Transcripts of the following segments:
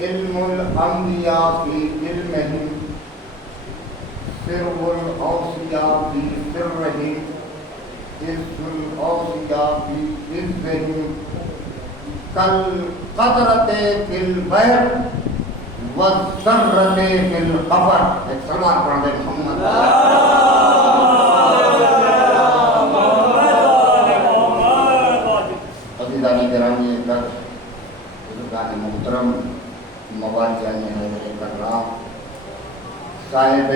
علم الانبیاء فی علمہم سر الاوصیاء فی سرہم عز الاوصیاء فی عزہم کالقطرۃ فی البحر والذرۃ فی القمر. ایک سلوات پڑھ دیں محمد. عزیزانی گرامی بزرگان محترم مواجہان حضرت کرام صاحب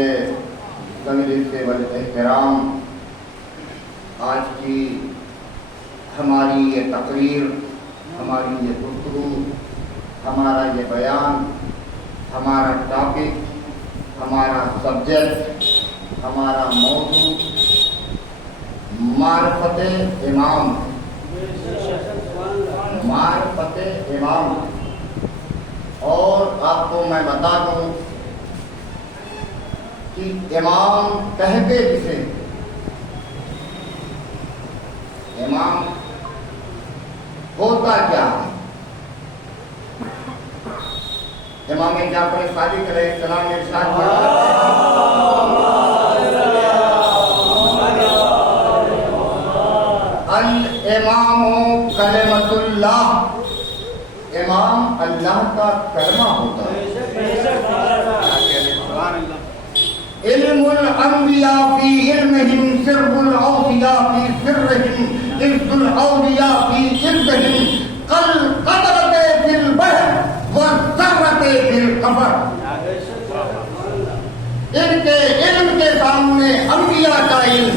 ذوی الاحترام، آج کی ہماری یہ تقریر، ہماری یہ گفتگو، ہمارا یہ بیان، ہمارا ٹاپک، ہمارا سبجیکٹ، ہمارا موضوع معرفت امام، معرفت امام. اور آپ کو میں بتا دوں کہ امام کہتے کسے؟ امام ہوتا کیا ہے؟ امام جعفر صادق علیہ السلام نے ارشاد الامام کلمۃ اللہ، امام اللہ کا کلمہ ہوتا ہے. علم الانبیاء فی علمہم سر الاوصیاء فی سرہم عز الاولیاء فی عزہم کالقطرۃ فی البحر والذرۃ فی القمر. ان کے علم کے سامنے انبیاء کا علم،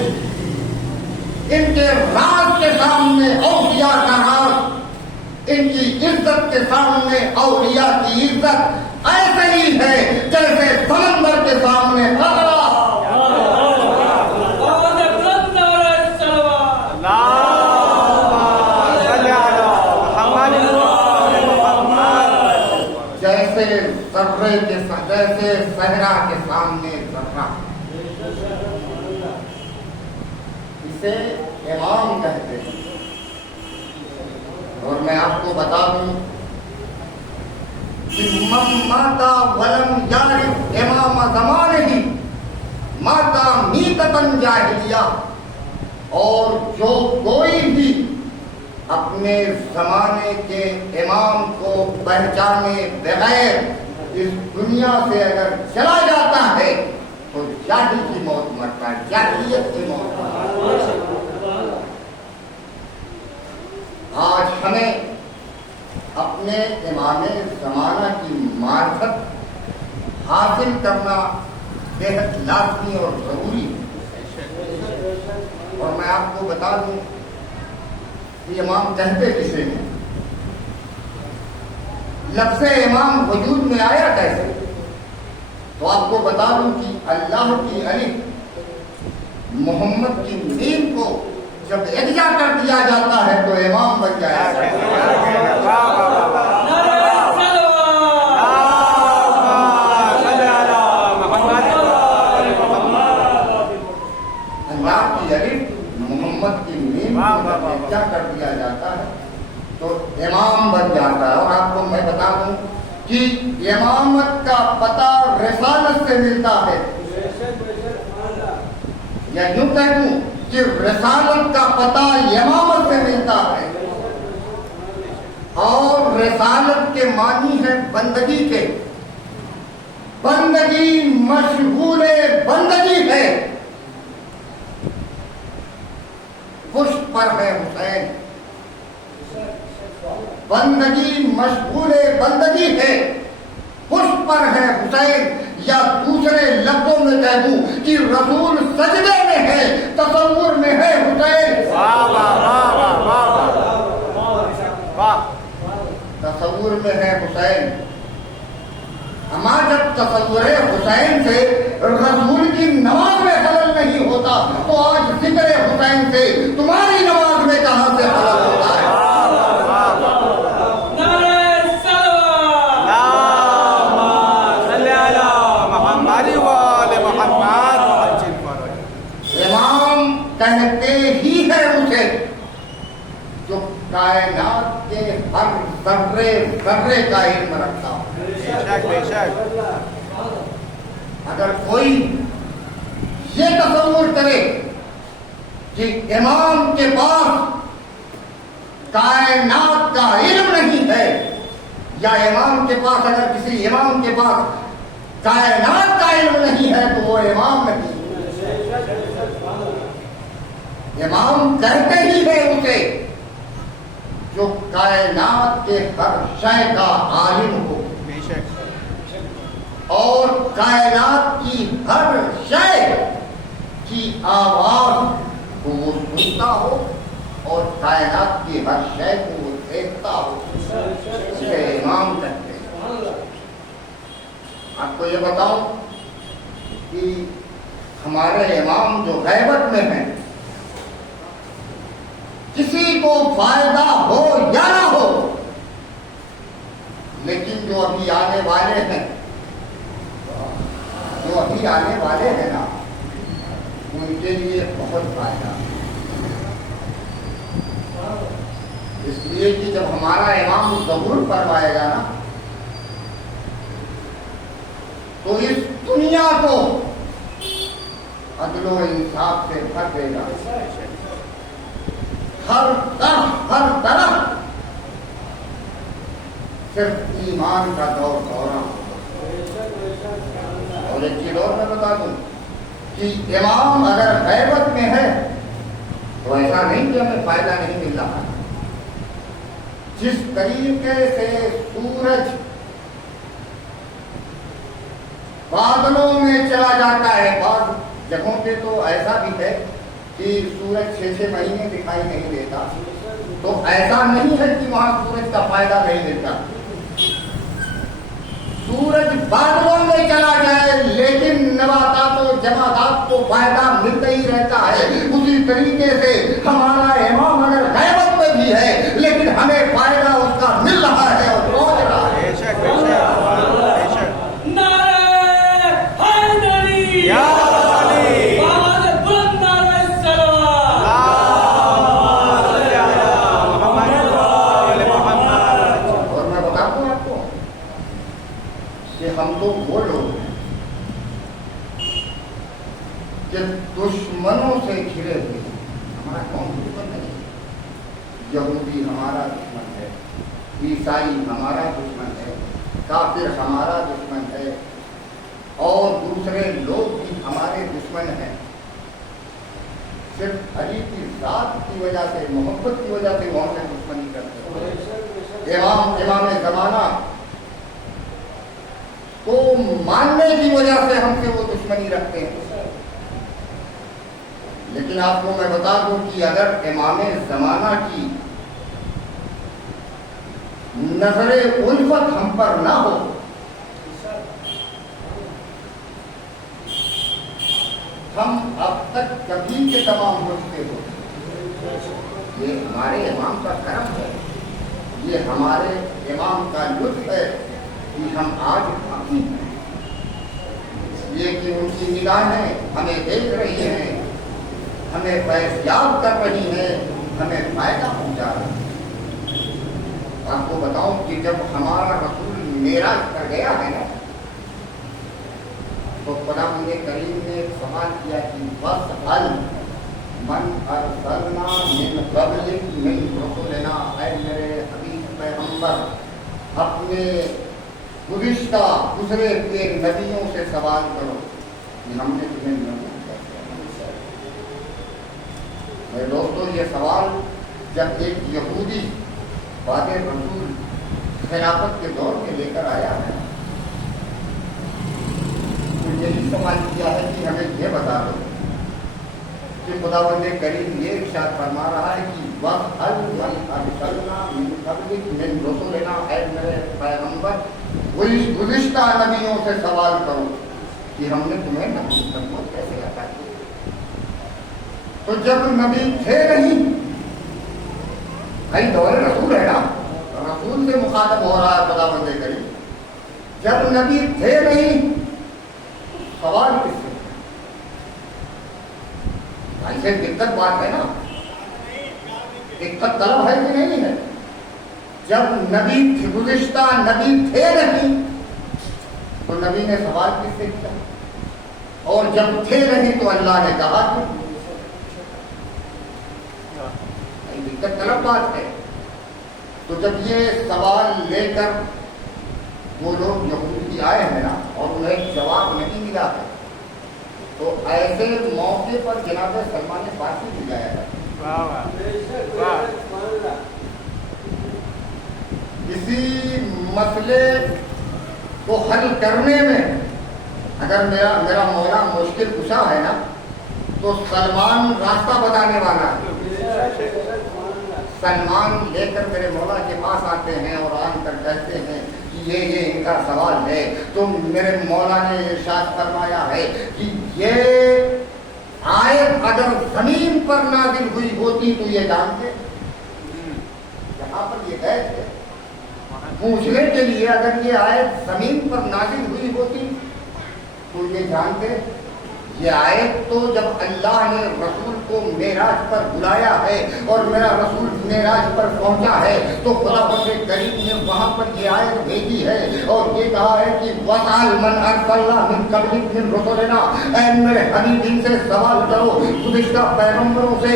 ان کے راز کے سامنے اولیاء کا راز، ان کی عزت کے سامنے اولیاء کی عزت ایسے ہی ہے جیسے سمندر کے سامنے خطرہ. جیسے ذرے کے جیسے صحرا کے سامنے ذرہ. اسے امام کہتے ہیں. اور میں آپ کو بتا دوں کہ من ماتا ولم یعرف امام زمانہ ماتا میتۃ جاہلیہ. اور جو کوئی بھی اپنے زمانے کے امام کو پہچانے بغیر اس دنیا سے اگر چلا جاتا ہے تو جاہل کی موت مرتا ہے، جاہلیت کی موت مرتا ہے. آج ہمیں اپنے امام زمانہ کی معرفت حاصل کرنا بہت لازمی اور ضروری ہے. اور میں آپ کو بتا دوں کہ امام کہتے کسے ہیں. لفظ امام وجود میں آیا کیسے؟ تو آپ کو بتا دوں کہ اللہ کی الف محمد کی میم کو جب اجزا کر دیا جاتا ہے تو امام بن جائے گا. اللہ کی الف محمد کی میم کو جب اجزا کر دیا جاتا ہے تو امام بن جاتا ہے. اور آپ کو میں بتا دوں کہ امامت کا پتہ رسالت سے ملتا ہے، یا یوں کہہ دوں کہ رسالت کا پتہ امامت سے ملتا ہے. اور رسالت کے معنی ہے بندگی کے. بندگی مشغول بندگی ہے. خوش پر ہے حسین، بندگی مشغول بندگی ہے پشت پر ہے حسین، یا دوسرے لفظوں میں کہہ دوں کہ رسول سجدے میں ہے، تصور میں ہے حسین۔ تصور میں ہے حسین۔ اما جب تصور حسین سے رسول کی نماز میں خلل نہیں ہوتا تو آج ذکر حسین سے تمہاری نماز میں کہاں سے خلل ہوتا ہے؟ امام کہتے ہی ہے اسے جو کائنات کے ہر ذرے ذرے کا علم رکھتا ہو۔ اگر کوئی یہ تصور کرے کہ امام کے پاس کائنات کا علم نہیں ہے، یا امام کے پاس اگر کسی امام کے پاس کائنات کا علم نہیں ہے تو وہ امام نہیں۔ امام کہتے ہی ہے اسے جو کائنات کے ہر شے کا عالم ہو اور کائنات کی ہر شے کی آواز کو وہ سنتا ہو اور کائنات کی ہر شے کو وہ دیکھتا ہو، اسے امام کہتے ہیں۔ آپ کو یہ بتاؤں کہ ہمارے امام جو غیبت میں ہیں، کسی کو فائدہ ہو یا نہ ہو، لیکن جو ابھی آنے والے ہیں، جو ابھی آنے والے ہیں نا، ان کے لیے بہت فائدہ، اس لیے کہ جب ہمارا امام ظہور فرمائے گا نا تو اس دنیا کو عدل و انصاف سے بھر دے گا، ہر طرف صرف ایمان کا دور دورہ۔ اور ایک چیز اور میں بتا دوں کہ امام اگر غیبت میں ہے تو ایسا نہیں کہ ہمیں فائدہ نہیں مل رہا۔ جس طریقے سے سورج بادلوں میں چلا جاتا ہے، بعض جگہوں پہ تو ایسا بھی ہے کہ سورج 6 مہینے دکھائی نہیں دیتا، تو ایسا نہیں ہے کہ وہاں سورج کا فائدہ نہیں ملتا۔ سورج بادلوں میں چلا جائے لیکن نباتات و جمادات کو فائدہ ملتا ہی رہتا ہے۔ اسی طریقے سے ہمارا امام اگر غیبت میں بھی ہے لیکن ہمیں فائدہ اس کا مل رہا ہے اور پہنچ رہا ہے۔ ہم تو وہ لوگ ہیں کہ دشمنوں سے گھرے ہوئے ہیں۔ ہمارا کون دشمن ہے؟ یہودی ہمارا دشمن ہے، عیسائی ہمارا دشمن ہے، کافر ہمارا دشمن ہے، اور دوسرے لوگ بھی ہمارے دشمن ہیں۔ صرف علی کی ذات کی وجہ سے، محبت کی وجہ سے وہ ہم سے دشمنی کرتے ہیں۔ امام زمانہ کو ماننے کی وجہ سے ہم سے وہ دشمنی رکھتے ہیں۔ لیکن آپ کو میں بتا دوں کہ اگر امام زمانہ کی نظر الفت ہم پر نہ ہو ہم اب تک کبھی کے تمام رکھتے ہو۔ یہ ہمارے امام کا کرم ہے، یہ ہمارے امام کا لطف ہے کہ ہم آج باقی ہیں، اس لیے کہ ان کی نگاہیں ہمیں دیکھ رہی ہیں، ہمیں فیضیاب کر رہی ہیں، ہمیں فائدہ پہنچا رہی ہیں۔ آپ کو بتاؤں کہ جب ہمارا رسول معراج پر گیا ہے نا تو خدا کریم نے ایک سوال کیا کہ وَاسْأَلْ مَنْ أَرْسَلْنَا مِنْ قَبْلِكَ مِنْ رُسُلِنَا، اے میرے حبیب پیغمبر اپنے گزشتہ گزرے ہوئے نبیوں سے سوال کرو کہ ہم نے تمہیں نبی کیا۔ میرے دوستو یہ سوال جب ایک یہودی بعد رسول خلافت کے دور میں لے کر آیا ہے تو یہی سوال کیا ہے کہ ہمیں یہ بتا دو کہ خداوند کریم یہ ارشاد فرما رہا ہے کہ وَاسْأَلْ مَنْ أَرْسَلْنَا مِنْ قَبْلِكَ مِنْ رُسُلِنَا، اے میرے پیغمبر گزشتہ نبیوں سے سوال کرو کہ ہم نے تمہیں نبوت کیسے عطا کی۔ تو جب نبی تھے نہیں، بھائی دور رسول ہے نا، رسول سے مخاطب ہو رہا ہے خداوند کریم، جب نبی تھے نہیں سوال کس سے؟ ایسے دقت بات ہے نا، دقت طلب ہے کہ نہیں ہے؟ جب نبی گزشتہ نبی تھے نہیں تو نبی نے سوال کس سے کیا؟ اور جب تھے نہیں تو اللہ نے کہا کہ دقت طلب بات ہے۔ تو جب یہ سوال لے کر وہ لوگ یہودی آئے ہیں نا اور انہیں جواب نہیں ملا ہے تو ایسے موقع پر جناب سلمان فارسی بھی جایا ہے۔ کسی مسئلے کو حل کرنے میں اگر میرا مولا مشکل کشا ہے نا تو سلمان راستہ بتانے والا ہے۔ سلمان لے کر میرے مولا کے پاس آتے ہیں اور آن کر کہتے ہیں کہ یہ ان کا سوال ہے، تو میرے مولا نے ارشاد فرمایا ہے کہ یہ آیت اگر زمین پر نازل ہوئی ہوتی تو یہ جانتے، یہاں پر یہ گئے تھے پوچھنے کے لیے، اگر یہ آیت زمین پر نازل ہوئی ہوتی تو یہ جانتے۔ یہ آیت تو جب اللہ نے رسول کو معراج پر بلایا ہے اور میرا رسول معراج پر پہنچا ہے تو خداوند کریم نے وہاں پر یہ آیت بھیجی ہے اور یہ کہا ہے کہ وَاسْأَلْ مَنْ أَرْسَلْنَا مِنْ قَبْلِكَ مِنْ رُسُلِنَا، اے میرے حبیب ان سے سوال کرو، گزشتہ پیغمبروں سے،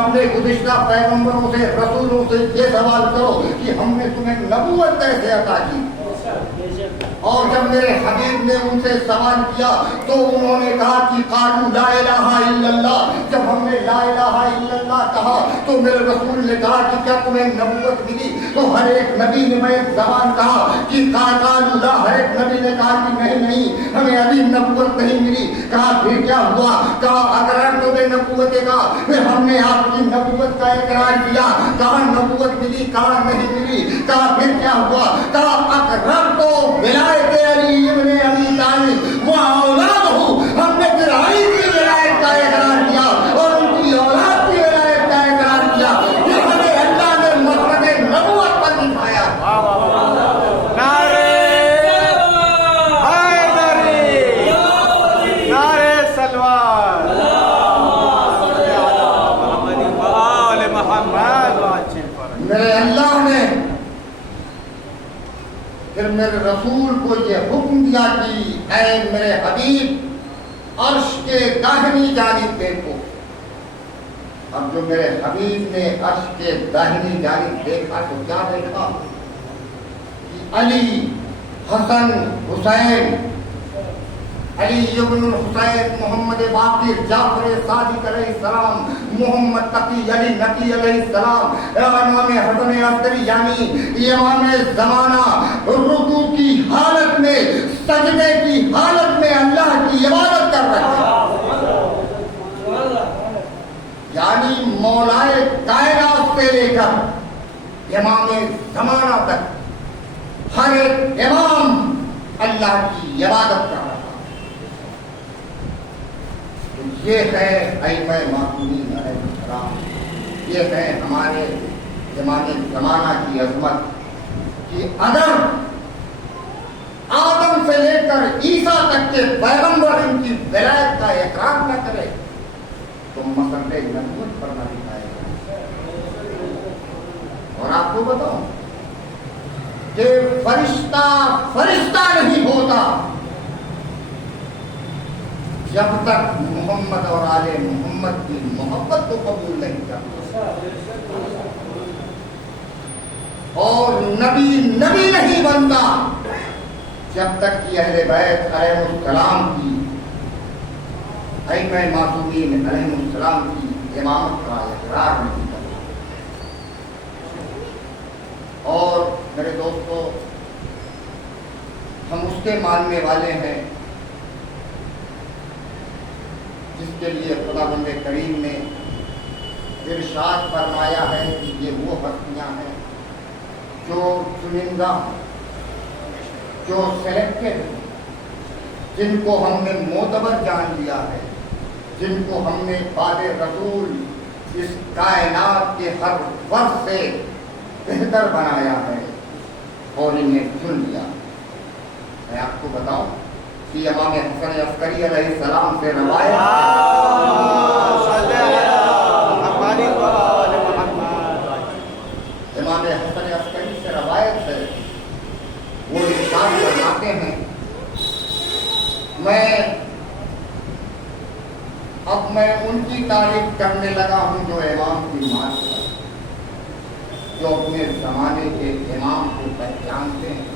اپنے گزشتہ پیغمبروں سے، رسولوں سے یہ سوال کرو کہ ہم نے تمہیں نبوت کیسے عطا کی۔ اور جب میرے حبیب نے ان سے سوال کیا تو انہوں نے کہا کہ قالوا لا الہ الا اللہ، جب ہم نے لا الہ الا اللہ کہا تو میرے رسول نے کہا کہ کیا تمہیں نبوت ملی؟ تو ہر ایک نبی نے میں زبان کہا کہ قالوا لا، ہر ایک نبی نے کہا کہ نہیں ہمیں ابھی نبوت نہیں ملی۔ کہا پھر کیا ہوا؟ کہا اگر تمہیں نبوت کا، پھر ہم نے آپ کی نبوت کا اقرار کیا، کہا نبوت ملی، کہا نہیں ملی۔ کہا پھر کیا ہوا؟ کہا اقرار تو ولایت علی ابن ابی طالب و اولادہ، ہم نے پھر علی کی ولایت کا اقرار کیا اور ان کی اولاد کی ولایت کا اقرار کیا۔ یہ ہمیں اللہ نے مفرد نبوت پر دکھایا۔ نعرے حیدری، نعرے سلوات، میرے اللہ نے پھر میرے رسول کو یہ حکم دیا کہ اے میرے حبیب عرش کے داہنی جانب دیکھو۔ اب جو میرے حبیب نے عرش کے داہنی جانب دیکھا تو کیا دیکھا کہ علی، حسن، حسین، علی ابن الحسین، محمد باقر، جعفر صادق علیہ السلام، محمد تقی علی نقی علیہ السلام، امام حسن عسکری یعنی امام زمانہ رکوع کی حالت میں، سجدے کی حالت میں اللہ کی عبادت کر رہے ہیں۔ یعنی مولائے کائنات سے لے کر امام زمانہ تک ہر ایک امام اللہ کی عبادت کر رہا ہے۔ یہ ہے ائمہ معصومین علیہ السلام، یہ ہے ہمارے امام زمانہ کی عظمت کہ اگر آدم سے لے کر عیسیٰ تک کے پیغمبر ان کی ولایت کا اقرار نہ کرے تو مسئلے نبوت پر نہ دکھائے گا۔ اور آپ کو بتاؤں کہ فرشتہ نہیں ہوتا جب تک محمد اور آل محمد کی محبت کو قبول نہیں کرتا، اور نبی نہیں بنتا جب تک کہ اہل بیت علیہ السلام کی، ائمہ معصومین علیہ السلام کی امامت کا اقرار نہیں کرتا۔ اور میرے دوستو، ہم اس کے ماننے والے ہیں جس کے لیے خداوند کریم نے ارشاد فرمایا ہے کہ یہ وہ ہستیاں ہیں جو چنندہ، جو سلیکٹڈ، جن کو ہم نے معتبر جان لیا ہے، جن کو ہم نے بعد رسول اس کائنات کے ہر فرد سے بہتر بنایا ہے اور انہیں چن لیا۔ میں آپ کو بتاؤں کہ امام حسن عسکری علیہ السلام سے روایت امام حسن عسکری سے روایت ہے، وہ ارشاد فرماتے ہیں، اب میں ان کی تعریف کرنے لگا ہوں جو امام کی مان ہے، جو اپنے زمانے کے امام کو پہچانتے ہیں۔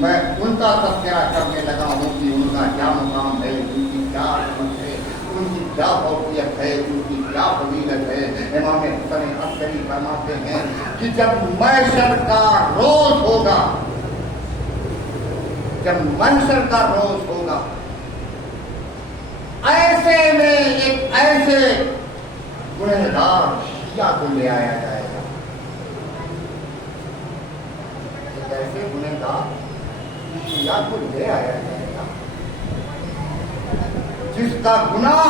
میں ان کا تذکرہ کرنے لگا ہوں کہ ان کا کیا مقام ہے، ان کی کیا عظمت ہے، ان کی کیا فوقیت ہے، ان کی کیا فضیلت ہے۔ امام حسن عسکری فرماتے ہیں کہ جب محشر کا روز ہوگا، جب محشر کا روز ہوگا، ایسے میں ایک ایسے گنہگار شیعہ کو لے آیا جائے گا، ایک ایسے گنہگار شیعہ کو لے آیا جائے گا جس کا گناہ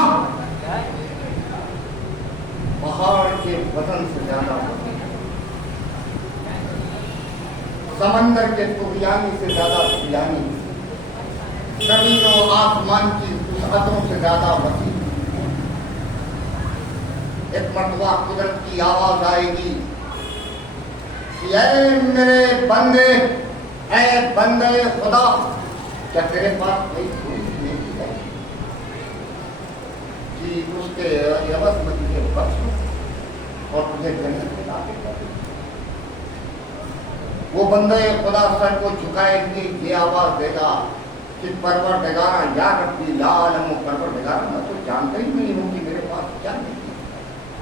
پہاڑ کے وزن سے زیادہ ہوگا، سمندر کے طغیانی سے زیادہ طغیانی، زمین و آسمان کی وسعتوں سے زیادہ وسیع۔ ایک مرتبہ قدرت کی آواز آئے گی کہ اے میرے بندے، اے بندے خدا، کیا تیرے پاس کوئی نیکی ہے کہ اس کے عوض میں تجھے بخشوں اور تجھے جنت میں داخل کر دوں؟ وہ بندے خدا سر کو جھکائے گی، یہ آواز دے گا کہ پروردگار یا ربی لا علم، پروردگار میں تو جانتا ہی نہیں ہوں کہ میرے پاس کیا نہیں۔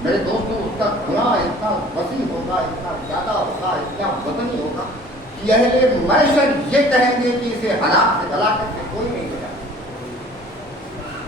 میرے دوستوں، اس کا گناہ اتنا وسیع ہوگا، اتنا زیادہ ہوگا، اتنا وزنی ہوگا کہ اہل محشر یہ کہیں گے کہ اسے ہلاک سے ہلاکت سے کوئی نہیں بچا،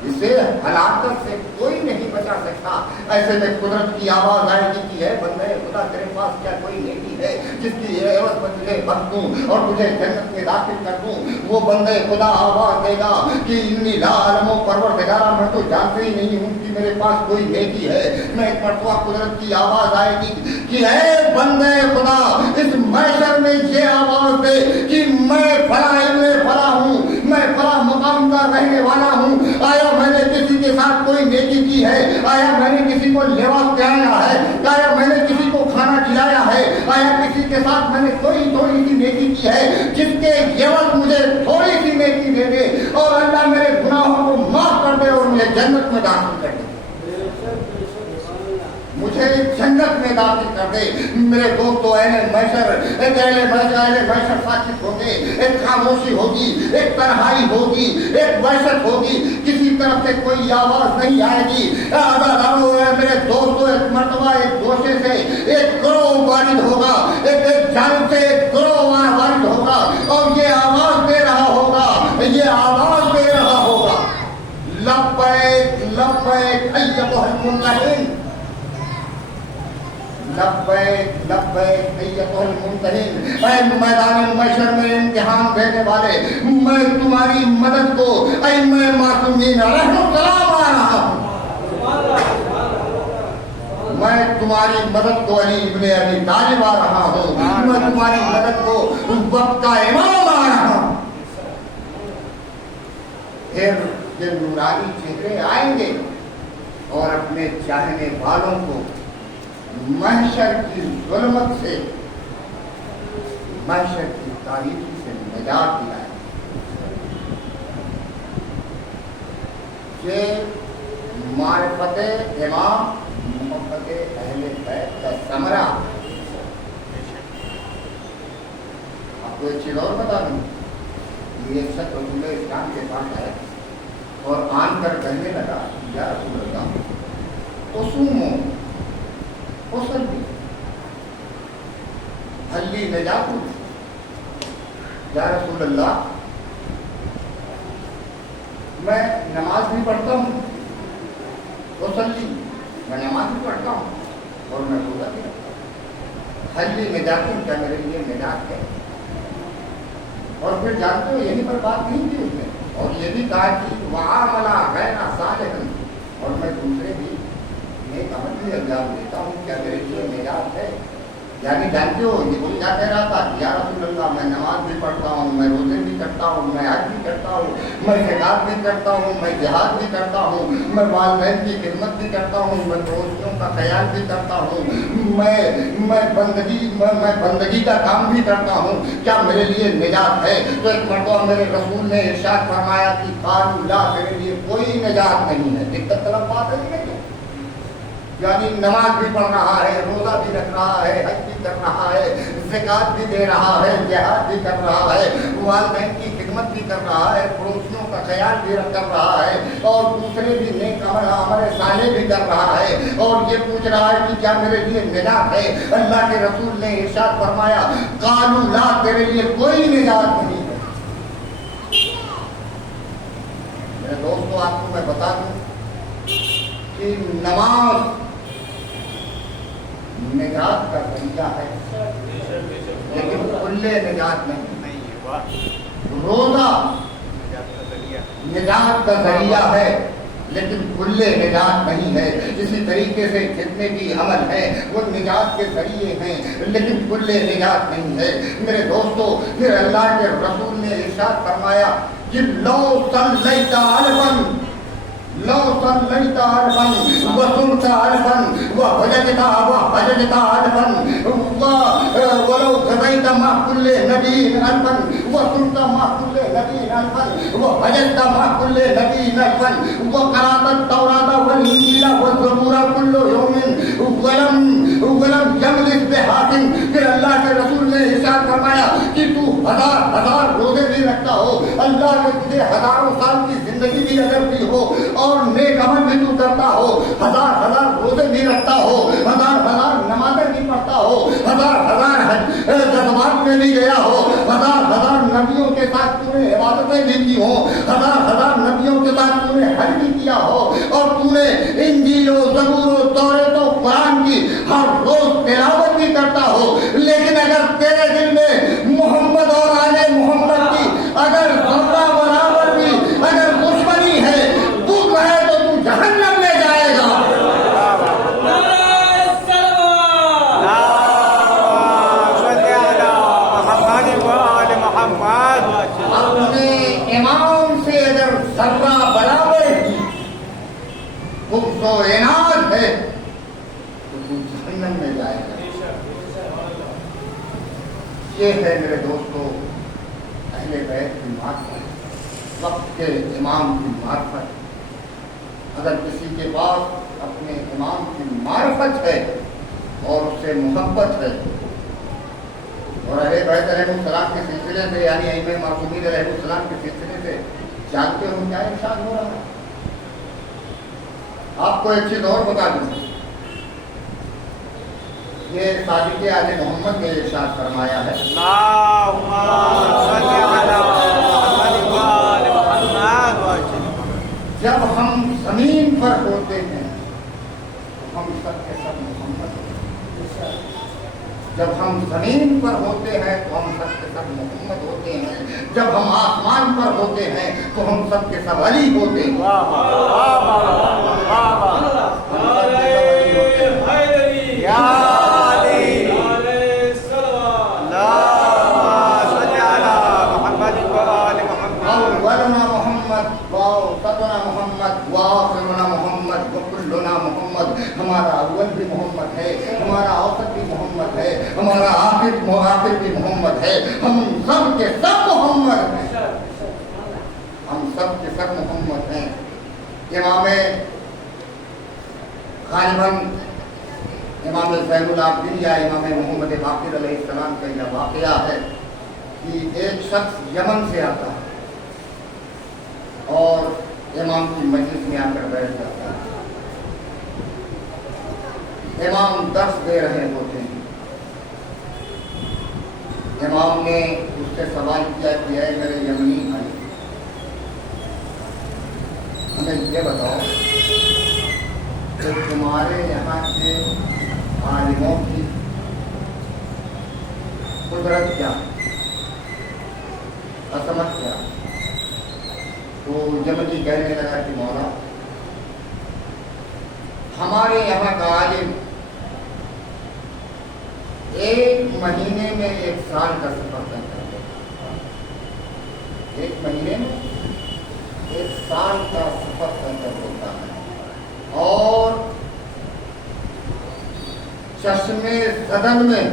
اسے ہلاکت سے کوئی نہیں بچا سکتا۔ ایسے میں قدرت کی آواز آئے گی کہ اے بندے خدا، تیرے پاس کیا کوئی نیکی ہے جس کی عوض میں تجھے بخش دوں اور تجھے جنت میں داخل کر دوں؟ وہ بندے خدا آواز دے گا کہ انی لا علم، پروردگارا میں تو جانتے ہی نہیں ہوں کہ میرے پاس کوئی نیکی ہے۔ میں ایک مرتبہ قدرت کی آواز آئے گی کہ اے بندے خدا، اس محشر میں یہ آواز دے کہ میں فلاں علم فلاں ہوں، میں فلاں مقام کا رہنے والا ہوں، آیا میں نے کسی کے ساتھ کوئی نیکی کی ہے؟ آیا میں نے کسی کو لباس پہنایا ہے؟ آیا میں نے کسی کو کھانا کھلایا ہے؟ آیا کسی کے ساتھ میں نے کوئی تھوڑی سی نیکی کی ہے جس کے عوض مجھے تھوڑی سی نیکی دے دے اور اللہ میرے گناہوں کو معاف کر دے اور مجھے جنت میں داخل کر دے، مجھے جنت میں داخل کر دے؟ میرے دوستو، اہل محشر ساکت ہوں گے، ایک خاموشی ہوگی، ایک تنہائی ہوگی، ایک وحشت ہوگی، کسی طرف سے کوئی آواز نہیں آئے گی۔ میرے دوستو، ایک مرتبہ ایک گوشے سے ایک گروہ وارد ہوگا، ایک جانب سے ایک گروہ وارد ہوگا اور یہ آواز دے رہا ہوگا، یہ آواز دے رہا ہوگا، لبیک لبیک ایھا المنتہین، لبیک لبیک ایھا المنتہین، اے میدان محشر میں امتحان دینے والے، میں تمہاری مدد کو ائمہ معصومین علیہم السلام آ رہا ہوں، میں تمہاری مدد کو علی ابن ابی طالب آ رہا ہوں، میں تمہاری مدد کو وقت کا امام آ رہا ہوں۔ پھر یہ نورانی چہرے آئیں گے اور اپنے چاہنے والوں کو محشر کی ظلمت سے، محشر کی تاریکی سے نجات دلائیں۔ یہ معرفت امام، محبت اہل بیت کا ثمرہ۔ آپ کو ایک چیز اور بتا دوں، یہ ایک شخص رسول اسلام کے پاس ہے اور آن کر کہنے لگا، یا رسول اللہ، اصومو اصلی حلی نجات یا رسول اللہ میں نماز بھی پڑھتا ہوں، اصلی میں نماز بھی پڑھتا ہوں اور میں روزہ بھی رکھتا ہوں، حلی نجات کیا میرے لیے نجات ہے؟ اور پھر جانتے ہو یہیں پر بات نہیں کی اس نے، اور یہ بھی کہا کہ وعاملہ غیر صالحا، اور میں دوسرے بھی نیک عمل بھی انجام دیتا ہوں، کیا میرے لیے نجات ہے؟ یعنی جانتے ہو یہ کوئی کیا کہہ رہا تھا کہ یا رسول اللہ میں نماز بھی پڑھتا ہوں، میں روزے بھی کرتا ہوں، میں حج بھی کرتا ہوں، میں زکات بھی کرتا ہوں، میں جہاد بھی کرتا ہوں، میں والدین کی خدمت بھی کرتا ہوں، میں پڑوسیوں کا خیال بھی کرتا ہوں، میں بندگی کا کام بھی کرتا ہوں، کیا میرے لیے نجات ہے؟ تو ایک مرتبہ میرے رسول نے ارشاد فرمایا کہ قالوا لا، میرے لیے کوئی نجات نہیں ہے۔ دقت طلب بات ہے نہیں، یعنی نماز بھی پڑھ رہا ہے، روزہ بھی رکھ رہا ہے، حج بھی کر رہا ہے، زکات بھی دے رہا ہے، جہاد بھی کر رہا ہے، والدین کی خدمت بھی کر رہا ہے، پڑوسیوں کا خیال بھی کر رہا ہے، اور دوسرے بھی نیک عمل صالح بھی کر رہا ہے، اور یہ پوچھ رہا ہے کہ کیا میرے لیے نجات ہے؟ اللہ کے رسول نے ارشاد فرمایا قالوا لا، تیرے لیے کوئی نجات نہیں ہے۔ میرے دوستو آپ کو میں بتا دوں کہ نماز نجات کا ذریعہ ہے لیکن کلے نجات نہیں، روزہ نجات کا ذریعہ ہے لیکن کلے نجات نہیں ہے، اسی طریقے سے جتنے بھی عمل ہیں وہ نجات کے ذریعے ہیں لیکن کلے نجات نہیں ہے۔ میرے دوستو پھر اللہ کے رسول نے ارشاد فرمایا کہ لو صلیت الفا وصمت الفا وحججت الفا ولو غزيت مع كل نبي الفا وصمت مع كل نبي الفا وحججت مع كل نبي الفا وقرأت التوراة والإنجيل والزبور كل يوم ولم يملك بحاکم۔ پھر اللہ کے رسول نے ارشاد فرمایا کہ تو ہزار روزے بھی رکھتا ہو، اللہ نے تجھے ہزاروں سال کی زندگی بھی اگر دی ہو اور نیک عمل بھی تو کرتا ہو، ہزار روزے بھی رکھتا ہو، ہزار نمازیں بھی پڑھتا ہو، ہزار جذبات میں بھی گیا ہو، ہزار نبیوں کے ساتھ تو نے عبادتیں بھی کی ہو، ہزار نبیوں کے ساتھ تو نے حج بھی کیا ہو، اور تو نے انجیل و زبور و توریت و قرآن کی ہر روز تلاوت بھی کرتا ہو، لیکن اگر تیرے دل میں محمد اور آل محمد کی اگر ذرہ برابر بھی اگر دشمنی ہے، بغض ہے، تو تو جہنم میں جائے گا۔ اپنے امام سے اگر ذرہ برابر بھی بغض و عناد ہے تو تو جہنم میں جائے گا۔ یہ ہے میرے دوستو اہل بیت کی معرفت، وقت کے امام کی معرفت۔ اگر کسی کے پاس اپنے امام کی معرفت ہے اور اس سے محبت ہے، اور اہل بیت علیہ السلام کے سلسلے سے یعنی ائمہ معصومین علیہ السلام کے سلسلے سے جانتے ہو کیا ارشاد ہو رہا ہے؟ آپ کو ایک چیز اور بتا دوں، یہ صادق آل محمد نے ارشاد فرمایا ہے جب ہم زمین پر ہوتے ہیں تو ہم سب کے سب محمد ہوتے ہیں، جب ہم زمین پر ہوتے ہیں تو ہم سب کے سب محمد ہوتے ہیں، جب ہم آسمان پر ہوتے ہیں تو ہم سب کے سب علی ہوتے ہیں۔ اولنا محمد واوسطنا محمد واخرنا محمد وکلنا محمد، ہمارا اول بھی محمد ہے، ہمارا اوسط بھی محمد ہے، ہمارا آخر بھی محمد ہے، ہم سب کے سب محمد ہیں، ہم سب کے سب محمد ہیں۔ امام غالباً امام زین العابدین یا امام محمد باقر علیہ السلام کا یہ واقعہ ہے کہ ایک شخص یمن سے آتا ہے اور امام کی مجلس میں آ کر بیٹھ جاتا ہے، امام درس دے رہے ہوتے ہیں، امام نے اس سے سوال کیا کہ اے میرے یمنی بھائی، ہمیں یہ بتاؤ کہ تمہارے یہاں کے عالموں کی قدرت کیا ہے، عظمت کیا ہے؟ تو یمنی کہنے لگا کہ مولا، ہمارے یہاں کا عالم ایک مہینے میں 1 سال کا سفر طے کر لیتا ہے، 1 مہینے میں 1 سال کا سفر طے کر لیتا ہے، اور چشمے زدن میں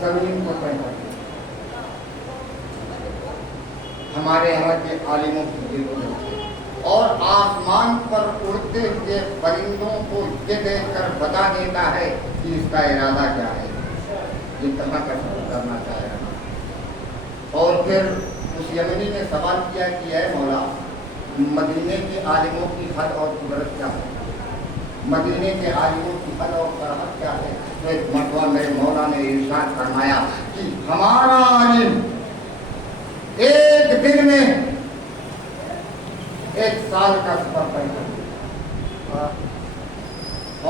زمین کو طے کر لیتا ہے۔ ہمارے یہاں کے عالموں کی یہ قدرت ہے، اور آسمان پر اڑتے ہوئے پرندوں کو یہ دیکھ کر بتا دیتا ہے کہ اس کا ارادہ کیا ہے، یہ کہاں کا سفر کرنا چاہ رہا ہے۔ اور پھر اس یمنی نے سوال کیا کہ اے مولا، مدینے کے عالموں کی حد اور قدرت کیا ہے، مدینے کے عالموں کی حد اور فرحت کیا ہے؟ تو ایک مرتبہ میرے مولا نے ارشاد فرمایا کہ ہمارا عالم ایک دن میں 1 سال کا سفر طے کر،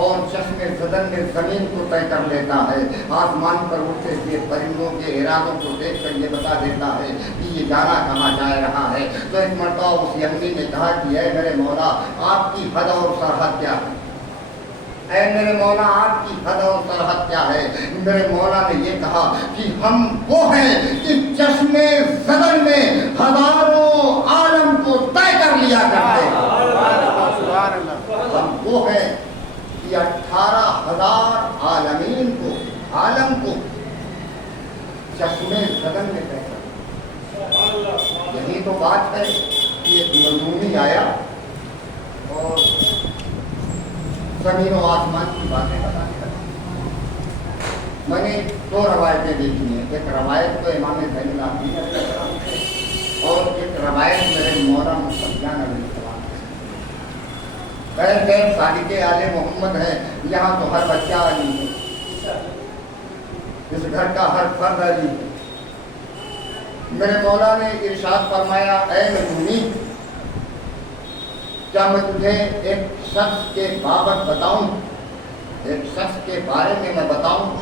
اور چشمے زدن میں زمین کو طے کر لیتا ہے، آسمان پر اڑتے ہوئے پرندوں کے ارادوں کو دیکھ کر یہ بتا دیتا ہے کہ یہ جانا کہاں جا رہا ہے۔ تو ایک مرتبہ اس یمنی نے کہا کہ اے میرے مولا، آپ کی حد اور سرحد کیا ہے، اے میرے مولا آپ کی حد اور سرحد کیا ہے؟ میرے مولا نے یہ کہا کہ ہم وہ ہیں کہ چشمے زدن میں ہزاروں عالم کو طے کر لیا کرتے ہیں، ہم وہ ہیں کہ 18,000 عالمین کو، عالم کو چشمے زدن میں طے کر۔ یہی تو بات ہے کہ ایک مظلومی آیا اور زمین و آسمان کی باتیں بتانے لگا۔ میں نے 2 روایتیں دیکھی ہیں، ایک روایت تو امام زین العابدین علیہ السلام ہے، اور ایک روایت میرے مولا مصطفیٰ علیہ السلام ہے۔ کہتے ہیں صادق آل محمد ہے، یہاں تو ہر بچہ علی ہے، اس گھر کا ہر فرد علی ہے۔ میرے مولا نے ارشاد فرمایا اے مجنونی، کیا میں تجھے ایک شخص کے بابت بتاؤں، ایک شخص کے بارے میں بتاؤں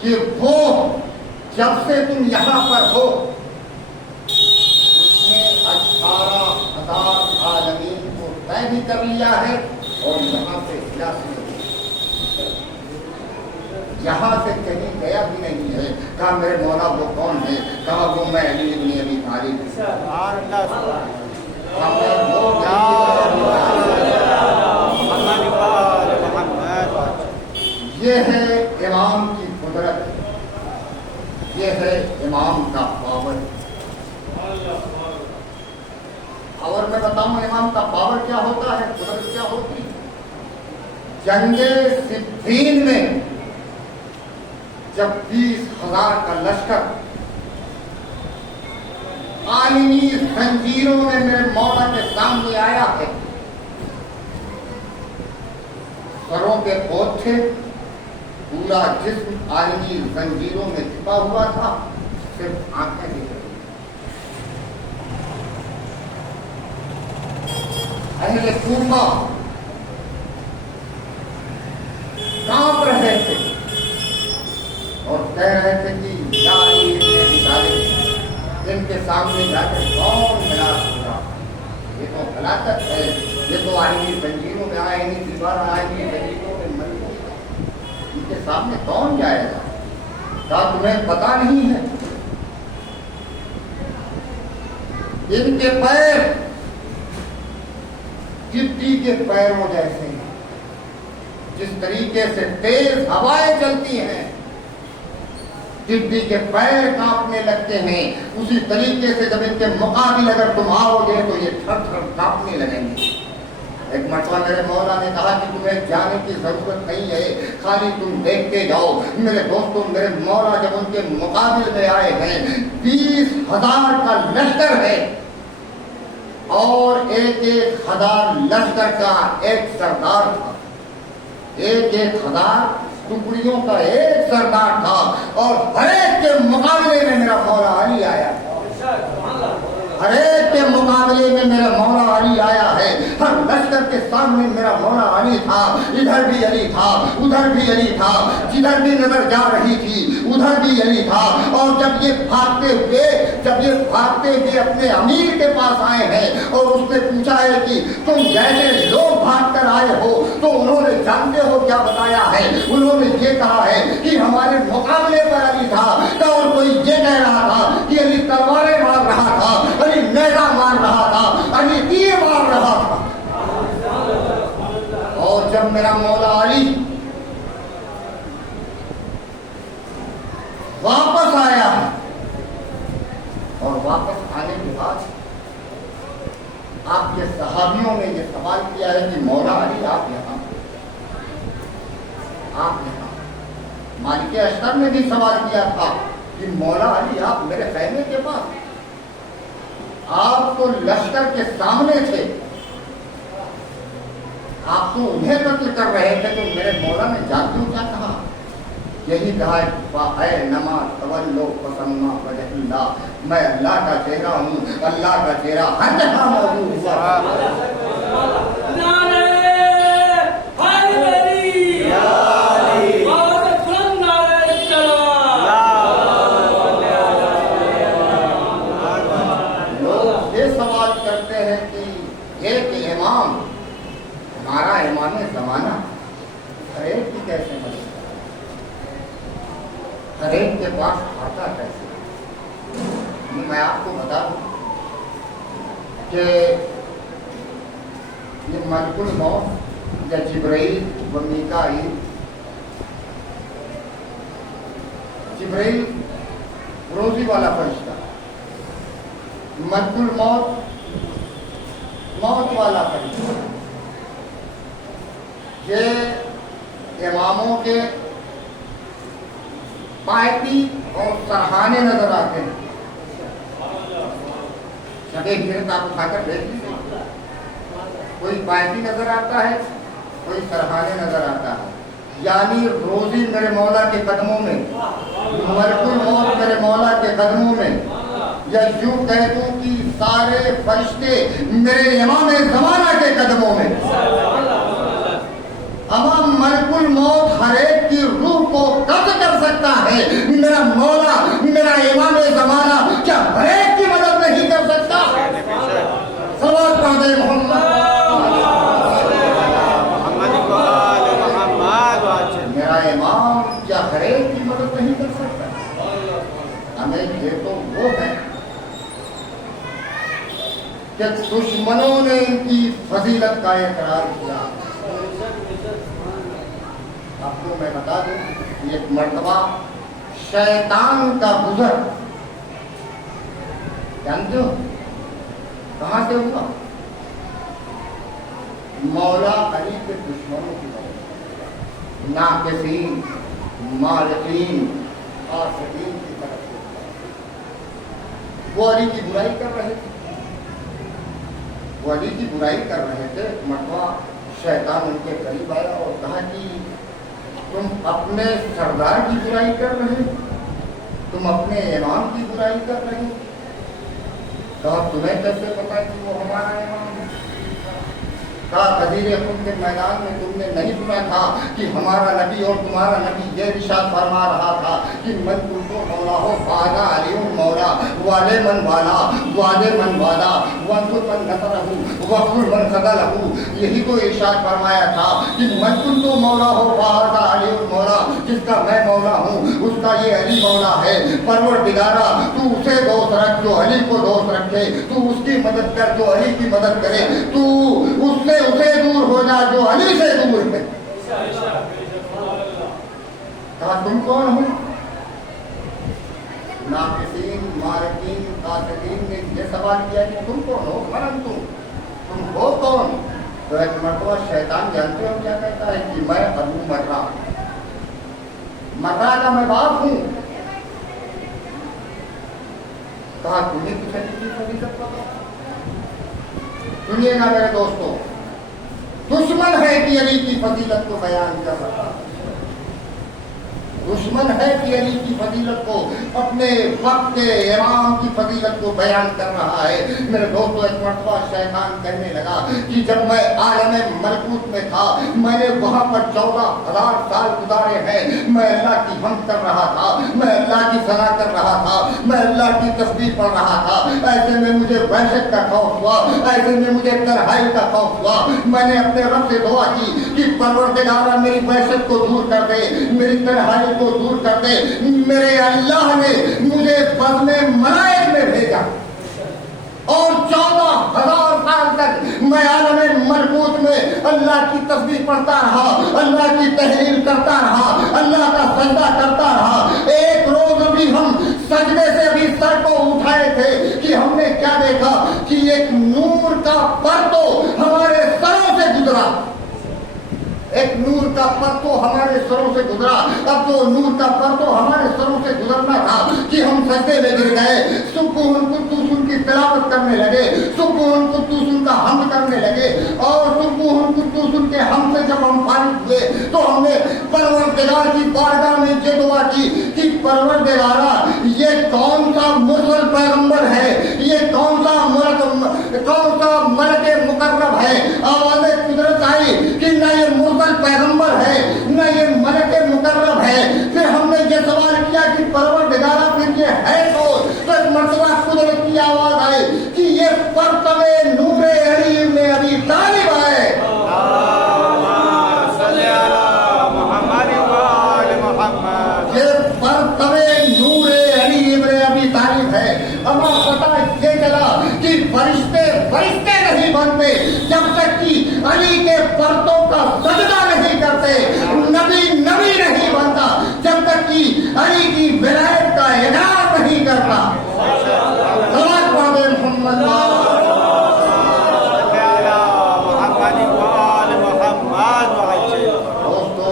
کہ وہ جب سے تم یہاں پر ہو اس نے 18,000 عالمین کو طے بھی کر لیا ہے، اور یہاں سے ہلا بھی نہیں، یہاں سے کہیں گیا بھی نہیں ہے۔ کہا میرے مولا وہ کون ہے؟ کہا وہ میں علی ابن ابی طالب۔ یہ ہے امام کی قدرت، یہ ہے امام کا پاور۔ اور میں بتاؤں امام کا پاور کیا ہوتا ہے، قدرت کیا ہوتی ہے؟ جنگ صفین میں جب 20,000 کا لشکر عالمی زنجیروں میں میرے مولا کے سامنے آیا ہے، سروں کے پود تھے، پورا جسم عالمی زنجیروں میں چھپا ہوا تھا، صرف آنکھیں دکھ رہی۔ اہل کوفہ کانپ رہے تھے اور کہہ رہے تھے کہ یا علی ابن ابی طالب، ان کے سامنے جا کر کون ہلاک ہوگا؟ یہ تو ہلاکت ہے، یہ تو عالمی زنجیروں میں آئے نہیں، دیوار عالمی زنجیروں میں مجبور ہے، ان کے سامنے کون جائے گا؟ کیا تمہیں پتا نہیں ہے؟ ان کے پیر چٹی کے پیروں جیسے ہیں، جس طریقے سے تیز ہوائیں چلتی ہیں چٹی کے پیر کانپنے لگتے ہیں، اسی طریقے سے جب ان کے مقابل اگر تم آؤ گے تو یہ تھر تھر کانپنے لگیں گے۔ ایک مرتبہ میرے مولا نے کہا کہ تمہیں جانے کی ضرورت نہیں ہے، خالی تم دیکھتے جاؤ۔ میرے دوستوں، میرے مولا جب ان کے مقابل میں آئے ہیں، 20,000 کا لشکر ہے، اور ایک ایک ہزار لشکر کا ایک سردار تھا، ایک ایک ہزار ٹکڑیوں کا ایک سردار تھا، اور ہر ایک کے مقابلے میں میرا مولا علی آیا، ہر ایک کے مقابلے میں میرا مولا علی آیا ہے، ہر لشکر کے سامنے میرا مولا علی تھا، ادھر بھی علی تھا ادھر بھی علی تھا، جدھر بھی نظر جا رہی تھی ادھر بھی علی تھا، اور جب یہ بھاگتے ہوئے اپنے امیر کے پاس آئے ہیں اور اس نے پوچھا ہے کہ تم جیسے لوگ بھاگ کر آئے ہو، تو انہوں نے جانتے ہو کیا بتایا ہے؟ انہوں نے یہ کہا ہے کہ ہمارے مقابلے پر علی تھا، اور کوئی یہ کہہ رہا تھا کہ علی تلواریں مار رہا تھا، علی نیزہ مار رہا تھا، علی تیر مار رہا تھا۔ اور جب میرا مولا علی واپس آیا، اور واپس آنے کے بعد آپ کے صحابیوں نے یہ سوال کیا ہے کہ مولا علی آپ یہاں، مالک اشتر نے بھی سوال کیا تھا کہ مولا علی آپ میرے خیمے کے پاس، آپ تو لشکر کے سامنے تھے، آپ تو انہیں قتل کر رہے تھے، تو میرے مولا نے جانتے کیا کہا؟ یہی کہا اے نما تولو فسما وجہ اللہ، میں اللہ کا چہرہ ہوں، اللہ کا چہرہ ہر جگہ موجود ہوا۔ لوگ یہ سوال کرتے ہیں کہ ایک امام، ہمارا امام زمانہ، ہر ایک کی کیسے مدد، ہر ایک کے پاس آتا کیسے؟ میں آپ کو بتا دوں کہ یہ ملک الموت یا جبرائیل و میکائیل، جبرائیل روزی والا فرشتہ، ملک الموت موت والا فرشتہ، یہ اماموں کے پائپی اور سرہانے نظر آتے ہیں۔ سگے گرد آپ اٹھا کر دیکھ لیجیے، کوئی پائپی نظر آتا ہے، کوئی سرہانے نظر آتا ہے، یعنی روزی میرے مولا کے قدموں میں، ملک الموت میرے مولا کے قدموں میں، یا یوں کہہ دوں کہ سارے فرشتے میرے امام زمانہ کے قدموں میں۔ امام ملک الموت ہر ایک کی روح کو قبض کر سکتا ہے، میرا مولا میرا امام زمانہ کیا ہر ایک کی مدد نہیں کر سکتا؟ صلوات پڑھ دے محمد۔ میرا امام کیا ہر ایک کی مدد نہیں کر سکتا؟ ہمیں یہ تو وہ ہے کہ دشمنوں نے ان کی فضیلت کا اقرار کیا۔ آپ کو میں بتا دوں، ایک مرتبہ شیطان کا گزر جانتے ہو کہاں سے ہوا؟ مولا علی کے دشمنوں کی طرف، ناقصین، مالکین، عاشقین کی طرف سے۔ وہ علی کی برائی کر رہے تھے، وہ علی کی برائی کر رہے تھے۔ مرتبہ شیطان ان کے قریب آیا اور کہا کہ تم اپنے سردار کی برائی کر رہے، تم اپنے امام کی برائی کر رہے، کہا تمہیں کیسے پتا کہ وہ ہمارا امام ہے؟ کہا غدیر خود کے میدان میں تم نے نہیں سنا تھا کہ ہمارا نبی اور تمہارا نبی یہ ارشاد فرما رہا تھا کہ من کنتو مولا ہو فانا علی مولا والے من والا والے من والا وانصر من نصرہ وخذل من خذلہ۔ یہی تو ارشاد فرمایا تھا کہ من کنتو مولا ہو فانا علی مولا، جس کا میں مولا ہوں اس کا یہ علی مولا ہے۔ پروردگارا تو اسے دوست رکھ جو علی کو دوست رکھے، تو اس کی مدد کر جو علی کی مدد کرے، تو اس سے اسے دور ہو جا جو علی سے دور ہے۔ کہا تم کون ہو؟ ناقصین، مارکین، قاصدین نے یہ سوال کیا کہ تم کون ہو؟ من تم ہو کون؟ تو ایک مرتبہ شیطان جانتے ہو کیا کہتا ہے کہ میں ابو مرہ، مرہ کا میں باپ ہوں۔ کہا تمہیں کچھ علی کی فضیلت پتا؟ سنیے گا میرے دوستوں، دشمن ہے کہ علی کی فضیلت کو بیان کر رہا ہے، دشمن ہے کہ علی کی فضیلت کو، اپنے وقت کے امام کی فضیلت کو بیان کر رہا ہے۔ میرے دوستو، ایک مرتبہ شیطان کہنے لگا کہ جب میں عالم ملکوت میں تھا، میں نے وہاں پر 14,000 سال گزارے ہیں، میں اللہ کی حمد کر رہا تھا، میں اللہ کی ثنا کر رہا تھا، میں اللہ کی تسبیح پڑھ رہا تھا، ایسے میں مجھے وحشت کا خوف ہوا، ایسے میں مجھے تنہائی کا خوف ہوا۔ میں نے اپنے رب سے دعا کی کہ پروردگارا میری وحشت کو دور کر دے، میری تنہائی کو دور کر دے۔ میرے اللہ نے مجھے بزم ملائک میں بھیجا اور 14,000 سال تک میں عالم ملکوت میں اللہ کی تسبیح پڑھتا رہا، اللہ کی تحلیل کرتا رہا، اللہ کا سجدہ کرتا رہا۔ ایک روز ابھی ہم سجدے سے ابھی سر کو اٹھائے تھے کہ ہم نے کیا دیکھا کہ ایک نور کا پرتو ہمارے سروں سے گزرا، ایک نور کا پرتو ہمارے سروں سے گزرا۔ اب جو نور کا پرتو ہمارے سروں سے گزرنا تھا کہ ہم سجدے میں گر گئے، سبحان قدوس کی تلاوت کرنے لگے، سبحان قدوس کا حمد کرنے لگے، اور سبحان قدوس کے حمد سے جب ہم فارغ ہوئے تو ہم نے پروردگار کی بارگاہ میں یہ دعا کی کہ پروردگارا یہ کون سا مرسل پیغمبر ہے، یہ کون سا ملک مقرب ہے۔ آواز قدرت آئی کہ نہ یہ مرسل پیغمبر ہے نہ یہ ملک مقرب ہے۔ پھر ہم نے یہ سوال کیا کہ پروردگارا پھر یہ ہے کون؟ تو ایک مرتبہ قدرت کی آواز آئی کہ یہ پرتو نور علی ابن ابی طالب ہے۔ یہ پرتو نور علی ابن ابی طالب ہے۔ ہمیں پتہ یہ چلا کہ فرشتے نہیں بنتے جب تک کہ علی کے پرتوں کا سجدہ نہیں کرتے، نبی نہیں بنتا جب تک کہ علی کی ولایت کا اعلان نہیں کرتا۔ دوستو،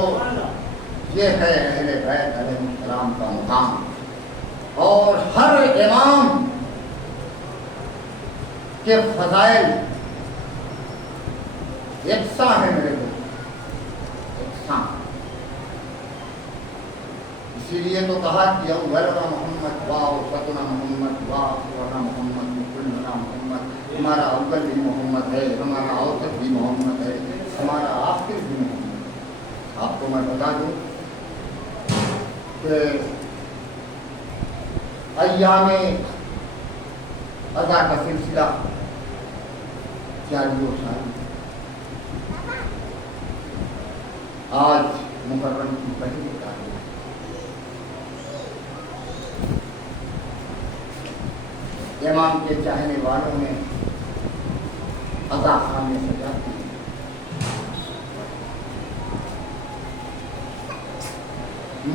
یہ ہے اہل بیت علیہ السلام کا مقام، اور ہر امام کے فضائل یکساں ہے میرے کو، یکساں۔ اسی لیے تو کہا کہ اولنا محمد وا وسطنا محمد وا آخرنا محمد وکلنا محمد، ہمارا اول بھی محمد ہے، ہمارا اوسط بھی محمد ہے، ہمارا آخر بھی محمد۔ آپ کو میں بتا دوں کہ ایام ادا کا سلسلہ جاری و ساری، آج محرم کی پہلی تاریخ، امام کے چاہنے والوں نے عزا خانے سجا دی۔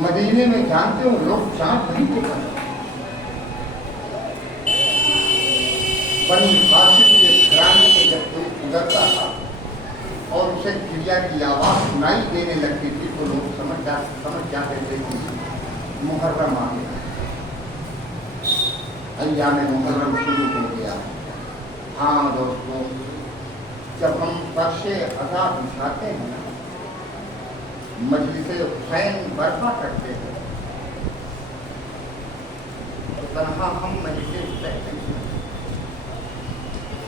مدینے میں جانتے ہو لوگ چاند نہیں دیکھتے، بنی ہاشم کے گھرانے سے جب کوئی گزرتا تھا اور اسے چڑیا کی آواز سنائی دینے لگتی تھی تو لوگ سمجھ جاتے تھے کہ محرم آ گیا، ایام محرم شروع ہو گیا۔ ہاں دوستو، جب ہم فرش عزا بچھاتے ہیں نا، مجلس حسین برپا کرتے ہیں، تو تنہا ہم مجلس حسین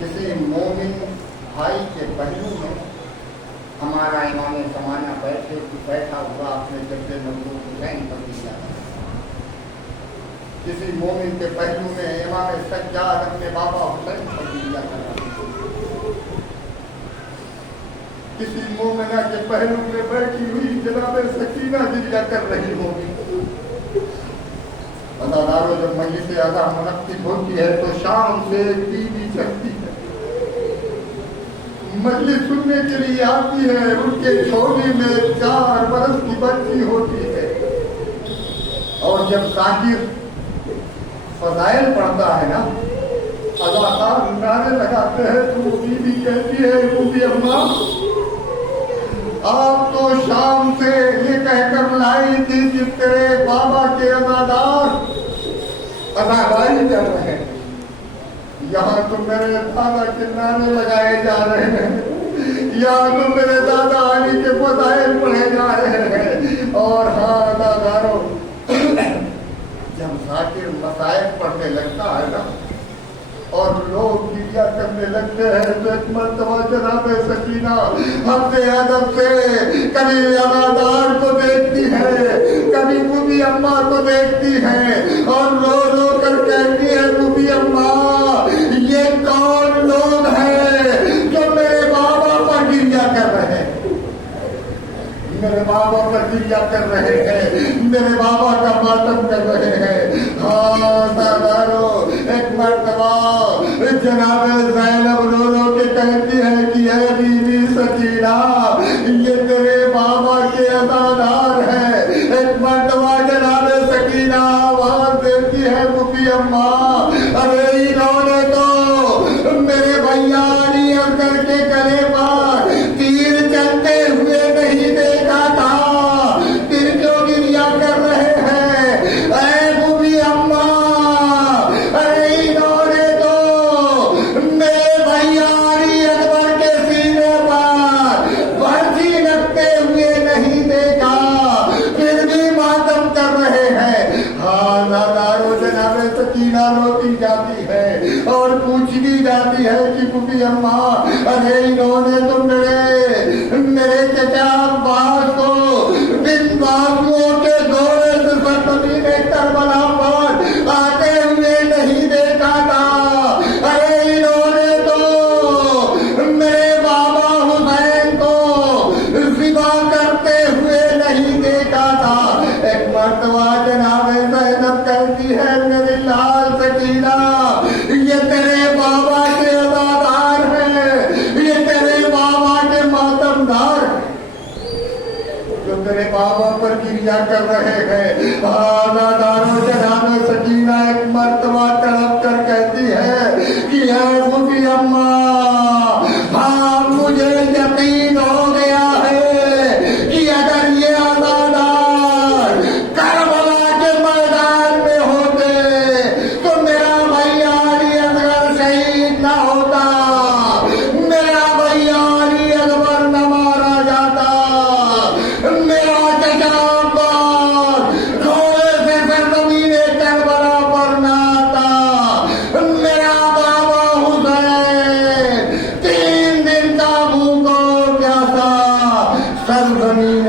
کسی مومن بھائی کے پہلو میں ہمارا امام زمانہ بیٹھا ہوا اپنے جد مقبول حسین پر دیا، کسی مومن کے پہلو میں امام سجاد اپنے بابا حسین پر دیا کرتا، کسی مومنہ کے پہلو میں بیٹھی ہوئی جناب سکینہ جریا کر رہی ہوگی۔ عزادارو، جب مجلس عزا منعقد ہوتی ہے تو شام سے بی بی چلتی ہے، مجلس سننے کے لیے آتی ہے، ان کے جھولی میں 4 برس کی بچی ہوتی ہے، اور جب ذاکر فضائل پڑھتا ہے نا، اداکار نعرے لگاتے ہیں تو وہ بی بی کہتی ہے، بوبی اماں آپ تو شام سے یہ کہہ کر لائی تھی کہ تیرے بابا کے عزادار اداکاری کر رہے ہیں، یہاں تو میرے دادا کے نعرے لگائے جا رہے ہیں، یہاں تو میرے دادا علی کے فضائل پڑھے جا رہے ہیں، اور ہاں دادارو جب ذاکر مسائل پڑھنے لگتا ہے نا اور لوگ گریا کرنے لگتے ہیں تو ایک مرتبہ جناب سکینہ اپنے ادب سے کبھی ادادار کو دیکھتی ہے، کبھی بوبی اماں کو دیکھتی ہے اور رو رو کر کہتی ہے بوبی اماں یہ کون لوگ ہیں جو میرے بابا پر گریا کر رہے ہیں، میرے بابا پر گریا کر رہے ہیں، میرے بابا کا ماتم کر رہے ہیں۔ ہاں دادارو ایک مرتبہ جناب زینب رو رو کے کہتی ہے کہ اے بیوی سکینہ یہ تیرے بابا کے عزادار ہیں۔ ایک مرتبہ جناب سکینہ آواز دیتی ہے بوبی اماں ارے انہوں نے تو میرے بھیا علی اکبر کے گلے پر تیر چلتے ہوئے نہیں دیکھا تھا، پھر کیوں گریا کر رہے ہیں؟ اے بوبی اماں ارے انہوں نے تو میرے بھیا علی اکبر کے سینے پر برچی رکھتے ہوئے نہیں دیکھا، پھر بھی ماتم کر رہے ہیں۔ ہاں دادارو جناب سکینہ روتی جاتی ہے اور پوچھتی جاتی ہے کہ بوبی اماں ارے انہوں نے تو میرے چچا عباس کو بن بازوؤں کے دورے سے سرزمین کربلا پر آتے ہوئے نہیں دیکھا تھا، ارے انہوں نے تو میرے بابا حسین کو ذبح کرتے ہوئے نہیں دیکھا تھا۔ ایک مرتبہ جناب زینب کہتی ہے میری لال سکینہ یہ تیرے بابا کے عزادار ہیں، یہ تیرے بابا کے ماتمدار ہیں جو تیرے بابا پر گریا کر رہے ہیں۔ دادارو جناب سکینہ ایک مرتبہ تڑپ کر کہتی ہے کہ اے بوبی اماں ہاں مجھے یقین ہو گیا ہے کہ اگر یہ عزادار کربلا کے میدان میں ہوتے تو میرا بھیا علی اکبر شہید نہ ہوتا، میرا بھیا علی اکبر نہ مارا جاتا، میرا چچا عباس گھوڑے سے سرزمین کربلا پر نہ آتا، میرا بابا حسین 3 دن کا بھوکا پیاسا سرزمین